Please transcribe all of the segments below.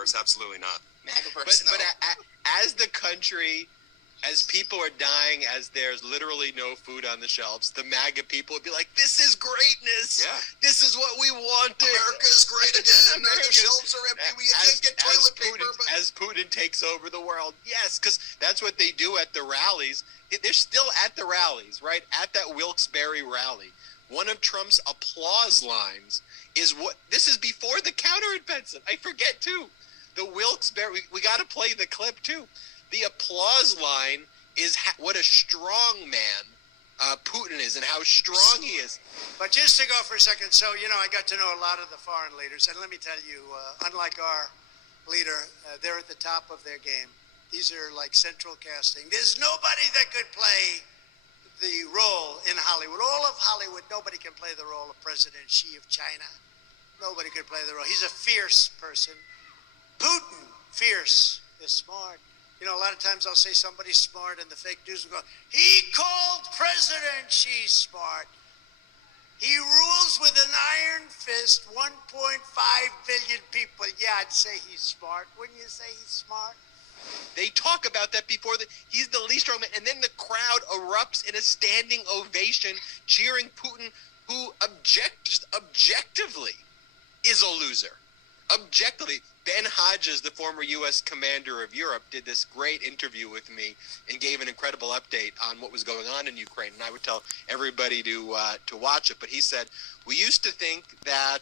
MAGA-verse, absolutely not. MAGA-verse, But as the country, as people are dying, as there's literally no food on the shelves, the MAGA people would be like, "This is greatness. Yeah. This is what we wanted. America's great again. The shelves are empty. We can't get toilet paper." As Putin takes over the world. Yes, because that's what they do at the rallies. They're still at the rallies, right? At that Wilkes-Barre rally. One of Trump's applause lines is what – this is before the counteroffensive. I forget, too. The Wilkes-Barre – we got to play the clip, too. The applause line is what a strong man Putin is and how strong he is. But just to go for a second, so, I got to know a lot of the foreign leaders, and let me tell you, unlike our leader, they're at the top of their game. These are like central casting. There's nobody that could play the role in Hollywood. All of Hollywood, nobody can play the role of President Xi of China. Nobody could play the role. He's a fierce person. Putin, fierce, is smart. A lot of times I'll say somebody's smart and the fake news will go, he called President Xi smart. He rules with an iron fist 1.5 billion people. Yeah, I'd say he's smart. Wouldn't you say he's smart? They talk about that before he's the least strong man, and then the crowd erupts in a standing ovation cheering Putin, who just objectively is a loser. Objectively, Ben Hodges, the former U.S. commander of Europe, did this great interview with me and gave an incredible update on what was going on in Ukraine. And I would tell everybody to watch it. But he said, we used to think that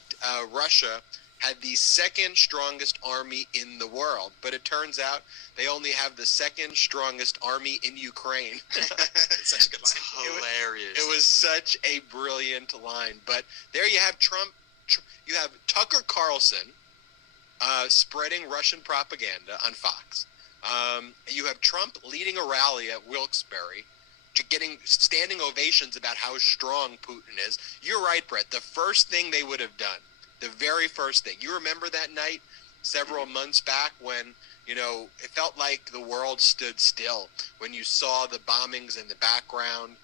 Russia had the second strongest army in the world, but it turns out they only have the second strongest army in Ukraine. Such a good line. Hilarious. It was such a brilliant line. But there you have Trump. You have Tucker Carlson spreading Russian propaganda on Fox. You have Trump leading a rally at Wilkes-Barre, getting standing ovations about how strong Putin is. You're right, Brett. The first thing they would have done, the very first thing. You remember that night several months back when, it felt like the world stood still when you saw the bombings in the background.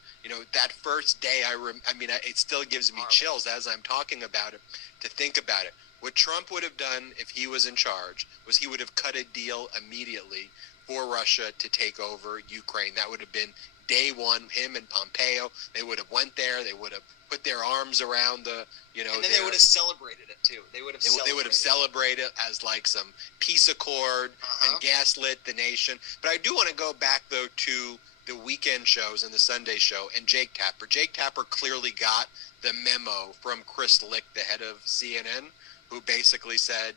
That first day, it still gives me chills as I'm talking about it to think about it. What Trump would have done if he was in charge was he would have cut a deal immediately for Russia to take over Ukraine. That would have been day one, him and Pompeo. They would have went there. They would have put their arms around the, and then they would have celebrated it too. They would have celebrated as like some peace accord and gaslit the nation. But I do want to go back though to the weekend shows and the Sunday show and Jake Tapper. Jake Tapper clearly got the memo from Chris Licht, the head of CNN, who basically said,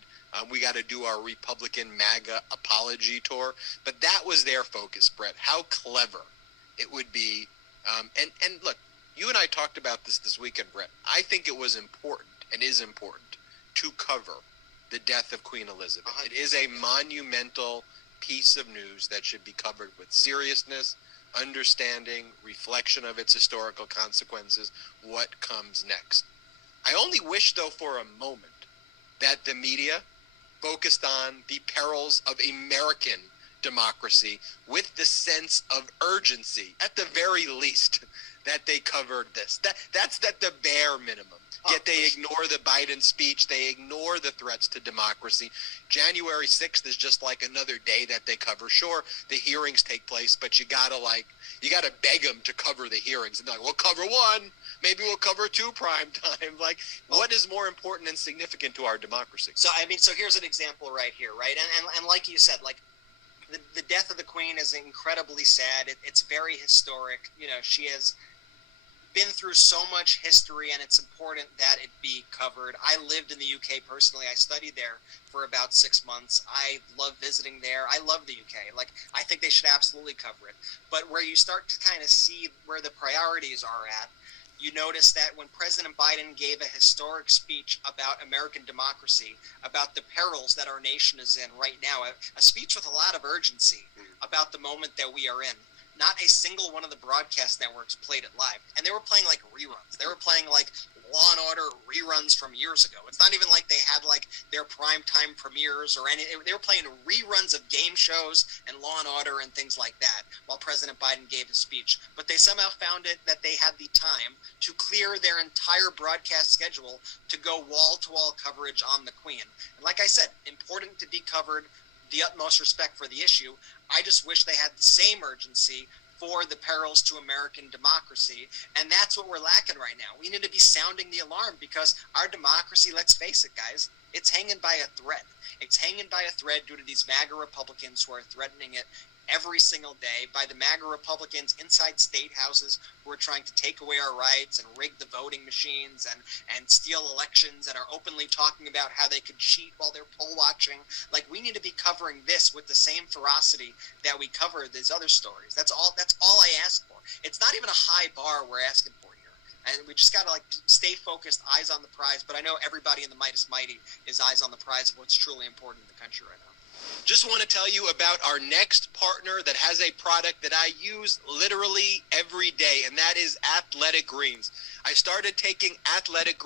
we got to do our Republican MAGA apology tour. But that was their focus, Brett. How clever it would be. And look, you and I talked about this weekend, Brett. I think it was important and is important to cover the death of Queen Elizabeth. It is a monumental piece of news that should be covered with seriousness, understanding, reflection of its historical consequences, what comes next. I only wish, though, for a moment that the media focused on the perils of American democracy with the sense of urgency, at the very least, that they covered this. That's the bare minimum. Yet they ignore the Biden speech. They ignore the threats to democracy. January 6th is just like another day that they cover. Sure, the hearings take place, but you gotta beg them to cover the hearings. And they're like, we'll cover one, maybe we'll cover two prime time. Like, what is more important and significant to our democracy? So here's an example right here, right? And like you said, like the death of the Queen is incredibly sad. It's very historic. She has been through so much history, and it's important that it be covered. I lived in the UK personally. I studied there for about 6 months. I love visiting there. I love the UK. Like, I think they should absolutely cover it. But where you start to kind of see where the priorities are at, you notice that when President Biden gave a historic speech about American democracy, about the perils that our nation is in right now, a speech with a lot of urgency about the moment that we are in, not a single one of the broadcast networks played it live. And they were playing like reruns. They were playing like Law and Order reruns from years ago. It's not even like they had like their primetime premieres or any. They were playing reruns of game shows and Law and Order and things like that while President Biden gave his speech. But they somehow found it that they had the time to clear their entire broadcast schedule to go wall-to-wall coverage on the Queen. And like I said, important to be covered, the utmost respect for the issue. I just wish they had the same urgency for the perils to American democracy, and that's what we're lacking right now. We need to be sounding the alarm because our democracy, let's face it, guys, it's hanging by a thread. It's hanging by a thread due to these MAGA Republicans who are threatening it every single day, by the MAGA Republicans inside state houses who are trying to take away our rights and rig the voting machines and steal elections and are openly talking about how they could cheat while they're poll watching. Like, we need to be covering this with the same ferocity that we cover these other stories. That's all I ask for. It's not even a high bar we're asking for here. And we just got to, like, stay focused, eyes on the prize. But I know everybody in the Midas Mighty is eyes on the prize of what's truly important in the country right now. Just want to tell you about our next partner that has a product that I use literally every day, and that is Athletic Greens. I started taking Athletic